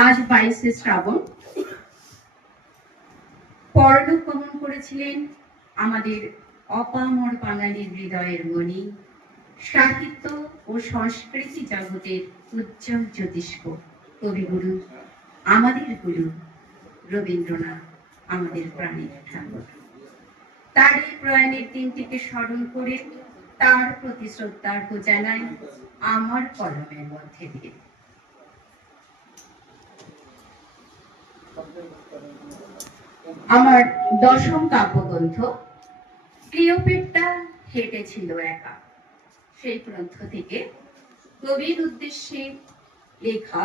আজ 22শে শ্রাবণ। পরলোক গমন করেছিলেন আমাদের অপামর বাঙালির হৃদয়ের মণি, সাহিত্য ও সংস্কৃতি জগতের উজ্জ্বল জ্যোতিষ্ক কবিগুরু, আমাদের গুরু রবীন্দ্রনাথ, আমাদের প্রাণের ঠাকুর। তার এই প্রয়াণের দিনটিকে স্মরণ করে তার প্রতি শ্রদ্ধার্ঘ জানাই আমার কলমের মধ্যে দিয়ে। আমার দশম কাব্যগ্রন্থ ক্লিওপেট্রা হেঁটেছিল একা, সেই গ্রন্থ থেকে কবির উদ্দেশ্যে লেখা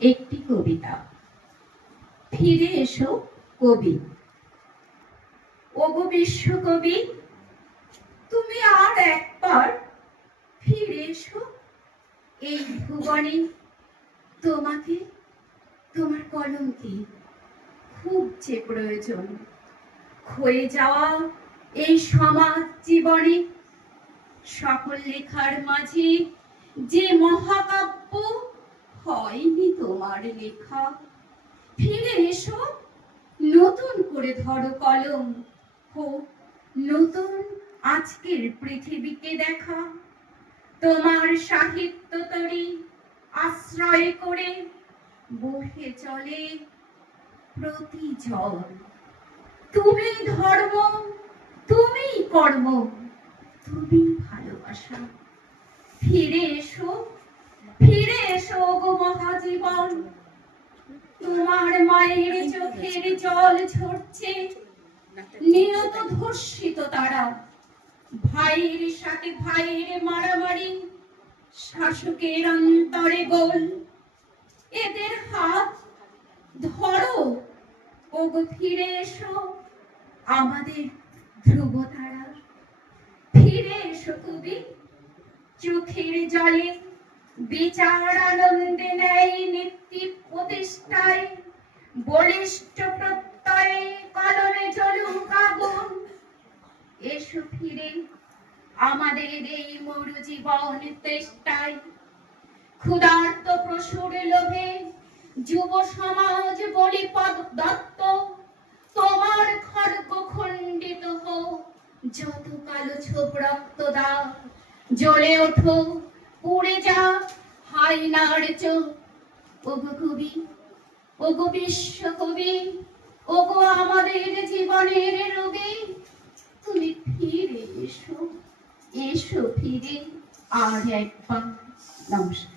একটি কবিতা। ফিরে এসো কবি, ওগো বিশ্বকবি, তুমি আর একবার ফিরে এসো এই ভুবনে। তোমাকে, তোমার কলমকে খুব যে প্রয়োজন। ক্ষয়ে যাওয়া এই সমাজ জীবনে সকল লেখার মাঝে যে মহাকাব্য হয়নি তোমার লেখা। ফিরে এসো, নতুন করে ধরো কলম, হোক নতুন আজকের পৃথিবীকে দেখা। তোমার সাহিত্য তরী আশ্রয় করে বহে চলে প্রতি জল। তুমি ধর্ম, তুমি কর্ম, তুমি ভালোবাসা। ফিরে এসো, ফিরে এসো গো মহাজীবন। তোমার মায়ের চোখের জল ঝরছে, নিয়ত ধর্ষিত তারা। ভাইয়ের সাথে ভাইয়ের মারামারি, শাসকের অন্তরে গোল। এদের হাত ধরো ওগো, ফিরে এসো আমাদের ধ্রুব তারা। ফিরে এসো কবি, চোখের জলে বিচার আনন্দে নেয় নীতি প্রতিষ্ঠায়। বলিষ্ঠ প্রত্যয়ে কলমে জ্বলুক আগুন। এসো ফিরে আমাদের এই মরু জীবন তেষ্টায়। ক্ষুধার্ত প্রসূর লোভে যুব সমাজ বলিপদ দত্ত। তোমার খড়গ খণ্ডিত হোক যত কালো ছোপ রক্ত দাও। জ্বলে ওঠো, পুড়ে যা হায়নার চোখ। ওগো কবি, ওগো বিশ্বকবি, ওগো আমাদের জীবনের রবি, তুমি ফিরে এসো, এসো ফিরে আর একবার। নমস্কার।